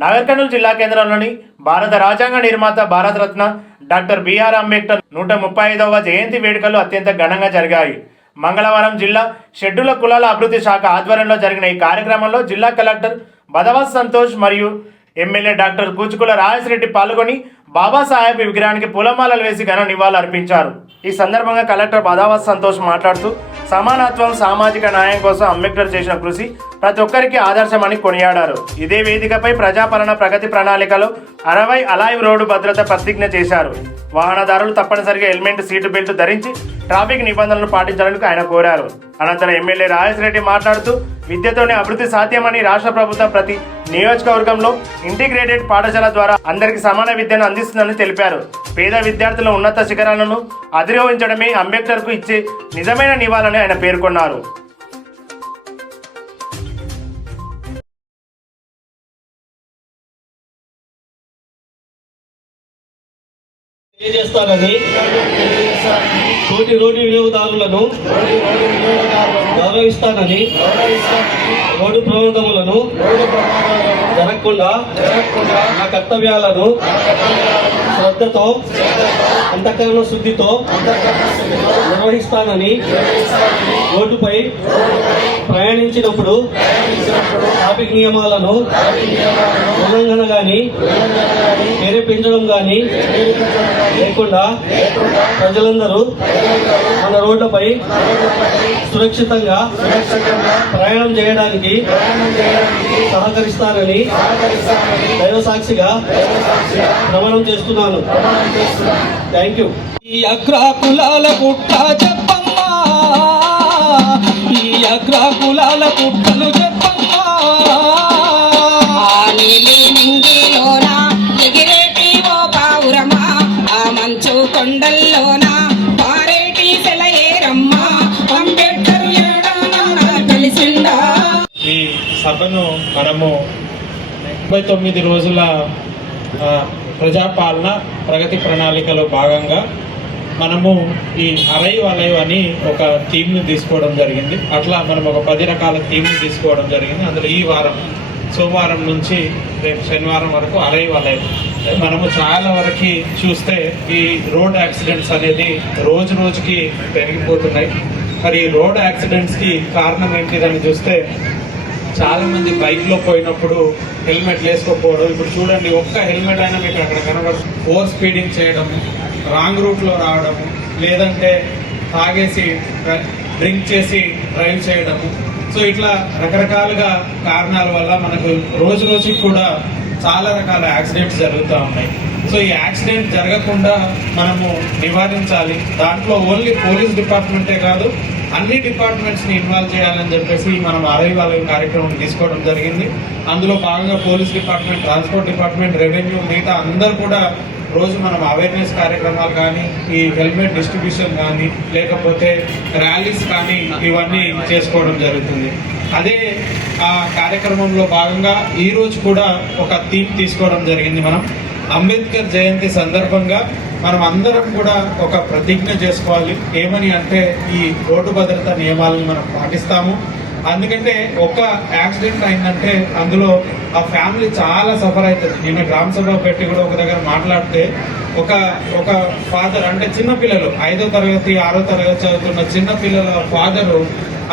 నాగర్ కర్నూలు జిల్లా కేంద్రంలోని భారత రాజ్యాంగ నిర్మాత భారతరత్న డాక్టర్ బిఆర్ అంబేద్కర్ 135వ జయంతి వేడుకలు అత్యంత ఘనంగా జరిగాయి. మంగళవారం జిల్లా షెడ్యూల్ కులాల అభివృద్ధి శాఖ ఆధ్వర్యంలో జరిగిన ఈ కార్యక్రమంలో జిల్లా కలెక్టర్ బదవాస్ సంతోష్ మరియు ఎమ్మెల్యే డాక్టర్ కూచుకుల రాజేశ్వరెడ్డి పాల్గొని బాబాసాహెబ్ విగ్రహానికి పూలమాలలు వేసి ఘన నివాళులు అర్పించారు. ఈ సందర్భంగా కలెక్టర్ బదవాస్ సంతోష్ మాట్లాడుతూ సమానత్వం, సామాజిక న్యాయం కోసం అంబేద్కర్ చేసిన కృషి ప్రతి ఒక్కరికి ఆదర్శమని కొనియాడారు. ఇదే వేదికపై ప్రజాపాలన ప్రగతి ప్రణాళికలో 60 అలాయ్ రోడ్డు భద్రత ప్రతిజ్ఞ చేశారు. వాహనదారులు తప్పనిసరిగా హెల్మెట్, సీటు బెల్ట్ ధరించి ట్రాఫిక్ నిబంధనలను పాటించాలని ఆయన కోరారు. అనంతరం ఎమ్మెల్యే రాజేశ్వరెడ్డి మాట్లాడుతూ విద్యతోనే అభివృద్ధి సాధ్యమని రాష్ట్ర ప్రభుత్వం ప్రతి నియోజకవర్గంలో ఇంటిగ్రేటెడ్ పాఠశాల ద్వారా అందరికీ సమాన విద్యను అందిస్తుందని తెలిపారు. పేద విద్యార్థుల ఉన్నత శిఖరాలను అధిరోహించడమే అంబేద్కర్కు ఇచ్చే నిజమైన నివాళని ఆయన పేర్కొన్నారు. తెలియజేస్తానని తోటి రోడ్డు వినియోగదారులను గౌరవిస్తానని రోడ్డు ప్రమాదములను జరగకుండా నా కర్తవ్యాలను శ్రద్ధతో అంతఃకరణ శుద్ధితో నిర్వహిస్తానని రోడ్డుపై ప్రయాణించినప్పుడు ట్రాఫిక్ నియమాలను ఉల్లంఘన కానీ ప్రేరేపించడం కానీ లేకుండా ప్రజలందరూ మన రోడ్లపై సురక్షితంగా ప్రయాణం చేయడానికి సహకరిస్తారని దైవ సాక్షిగా ప్రమాణం చేస్తున్నాను. Thank you. ఈ అగ్రకులాల పుట్ట చెప్పమ్మా, ఈ అగ్రకులాల పుట్టలు చెప్పమ్మా. నీలి నింగిలోన ఎగిరేటి ఓ పావురమా, ఆ మంచు కొండల్లోన పారేటి సెలయేరమ్మా, అంబేద్కర్ ఏడానా కలిసిందా. ఈ సభను మనము 39 రోజుల ప్రజాపాలన ప్రగతి ప్రణాళికలో భాగంగా మనము ఈ అరైవ్ అని ఒక థీమ్ని తీసుకోవడం జరిగింది. అట్లా మనం ఒక 10 రకాల థీమ్ని తీసుకోవడం జరిగింది. అందులో ఈ వారం సోమవారం నుంచి రేపు శనివారం వరకు అరైవ్ మనము చాలా వరకు చూస్తే ఈ రోడ్ యాక్సిడెంట్స్ అనేది రోజు రోజుకి పెరిగిపోతున్నాయి. మరి రోడ్ యాక్సిడెంట్స్కి కారణం ఏంటిదని చూస్తే చాలా మంది బైక్లో పోయినప్పుడు హెల్మెట్ వేసుకోకపోవడం. ఇప్పుడు చూడండి, ఒక్క హెల్మెట్ అయినా మీకు అక్కడ కనబడుతుంది. ఓవర్ స్పీడింగ్ చేయడం, రాంగ్ రూట్లో రావడము, లేదంటే తాగేసి డ్రింక్ చేసి డ్రైవ్ చేయడము. సో ఇట్లా రకరకాలుగా కారణాల వల్ల మనకు రోజు రోజుకి కూడా చాలా రకాల యాక్సిడెంట్స్ జరుగుతూ ఉన్నాయి. సో ఈ యాక్సిడెంట్ జరగకుండా మనము నివారించాలి. దాంట్లో ఓన్లీ పోలీస్ డిపార్ట్మెంటే కాదు, అన్ని డిపార్ట్మెంట్స్ని ఇన్వాల్వ్ చేయాలని చెప్పేసి మనం అరైవ్ కార్యక్రమం తీసుకోవడం జరిగింది. అందులో భాగంగా police department, transport department, revenue, మిగతా అందరూ కూడా రోజు మనం అవేర్నెస్ కార్యక్రమాలు కానీ, ఈ హెల్మెట్ డిస్ట్రిబ్యూషన్ కానీ, లేకపోతే ర్యాలీస్ కానీ ఇవన్నీ చేసుకోవడం జరుగుతుంది. అదే ఆ కార్యక్రమంలో భాగంగా ఈరోజు కూడా ఒక థీమ్ తీసుకోవడం జరిగింది. మనం అంబేద్కర్ జయంతి సందర్భంగా మనం అందరం కూడా ఒక ప్రతిజ్ఞ చేసుకోవాలి. ఏమని అంటే ఈ రోడ్డు భద్రతా నియమాలను మనం పాటిస్తాము. అందుకంటే ఒక యాక్సిడెంట్ అయిందంటే అందులో ఆ ఫ్యామిలీ చాలా సఫర్ అవుతుంది. నిన్న గ్రామ సభ పెట్టి కూడా ఒక దగ్గర మాట్లాడితే ఒక ఫాదర్, అంటే చిన్నపిల్లలు 5వ తరగతి 6వ తరగతి చదువుతున్న చిన్నపిల్లల ఫాదరు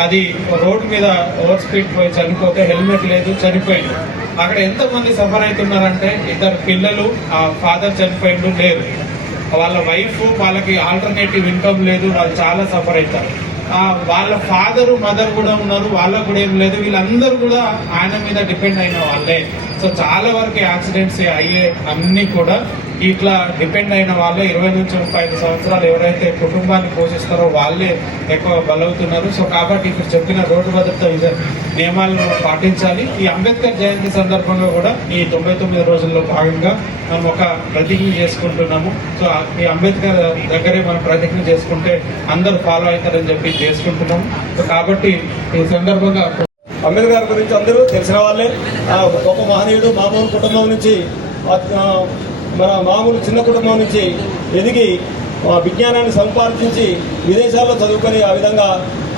అది రోడ్డు మీద ఓవర్ స్పీడ్ పోయి చనిపోతే హెల్మెట్ లేదు, చనిపోయింది. అక్కడ ఎంతమంది సఫర్ అవుతున్నారంటే 2 పిల్లలు, ఆ ఫాదర్ చనిపోయిండు, లేరు వాళ్ళ వైఫ్, వాళ్ళకి ఆల్టర్నేటివ్ ఇన్కమ్ లేదు, వాళ్ళు చాలా సఫర్ అవుతారు. వాళ్ళ ఫాదరు మదర్ కూడా ఉన్నారు, వాళ్ళకు కూడా ఏం లేదు. వీళ్ళందరూ కూడా ఆయన మీద డిపెండ్ అయిన వాళ్ళే. సో చాలా వరకు యాక్సిడెంట్స్ అయ్యే అన్నీ కూడా ఇట్లా డిపెండ్ అయిన వాళ్ళే. 20 నుంచి 35 సంవత్సరాలు ఎవరైతే కుటుంబాన్ని పోషిస్తారో వాళ్ళే ఎక్కువ బలవుతున్నారు. సో కాబట్టి ఇప్పుడు చెప్పిన రోడ్డు భద్రత నియమాలను పాటించాలి. ఈ అంబేద్కర్ జయంతి సందర్భంగా కూడా ఈ 99 రోజుల్లో భాగంగా మనం ఒక ప్రతిజ్ఞ చేసుకుంటున్నాము. సో ఈ అంబేద్కర్ దగ్గరే మనం ప్రతిజ్ఞ చేసుకుంటే అందరూ ఫాలో అవుతారని చెప్పి చేసుకుంటున్నాము. సో కాబట్టి ఈ సందర్భంగా అంబేద్కర్ గురించి అందరూ తెలిసిన వాళ్ళే. గొప్ప మహనీయుడు, మామూలు కుటుంబం నుంచి, మన మామూలు చిన్న కుటుంబం నుంచి ఎదిగి విజ్ఞానాన్ని సంపాదించి విదేశాల్లో చదువుకొని ఆ విధంగా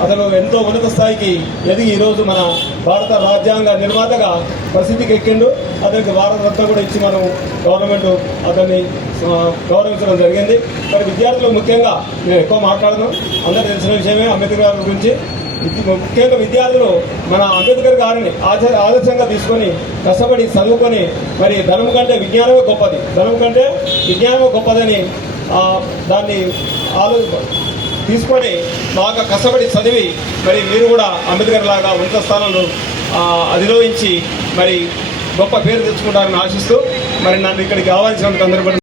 అతను ఎంతో ఉన్నత స్థాయికి ఎదిగి ఈరోజు మన భారత రాజ్యాంగ నిర్మాతగా ప్రసిద్ధికి ఎక్కిండు. అతనికి భారతరత్న కూడా ఇచ్చి మనం గవర్నమెంట్ అతన్ని గౌరవించడం జరిగింది. మరి విద్యార్థులు ముఖ్యంగా నేను ఎక్కువ మాట్లాడను, అందరూ తెలిసిన విషయమే అంబేద్కర్ గారి గురించి. ముఖ్యంగా విద్యార్థులు మన అంబేద్కర్ గారిని ఆదర్శంగా తీసుకొని కష్టపడి చదువుకొని మరి ధనం కంటే విజ్ఞానమే గొప్పది, ధనం కంటే విజ్ఞానమే గొప్పదని దాన్ని తీసుకొని బాగా కష్టపడి చదివి మరి మీరు కూడా అంబేద్కర్ లాగా ఉన్నత స్థానంలో అధిరోహించి మరి గొప్ప పేరు తెచ్చుకుంటారని ఆశిస్తూ మరి నన్ను ఇక్కడికి ఆహ్వానించినందుకు అందరూ కూడా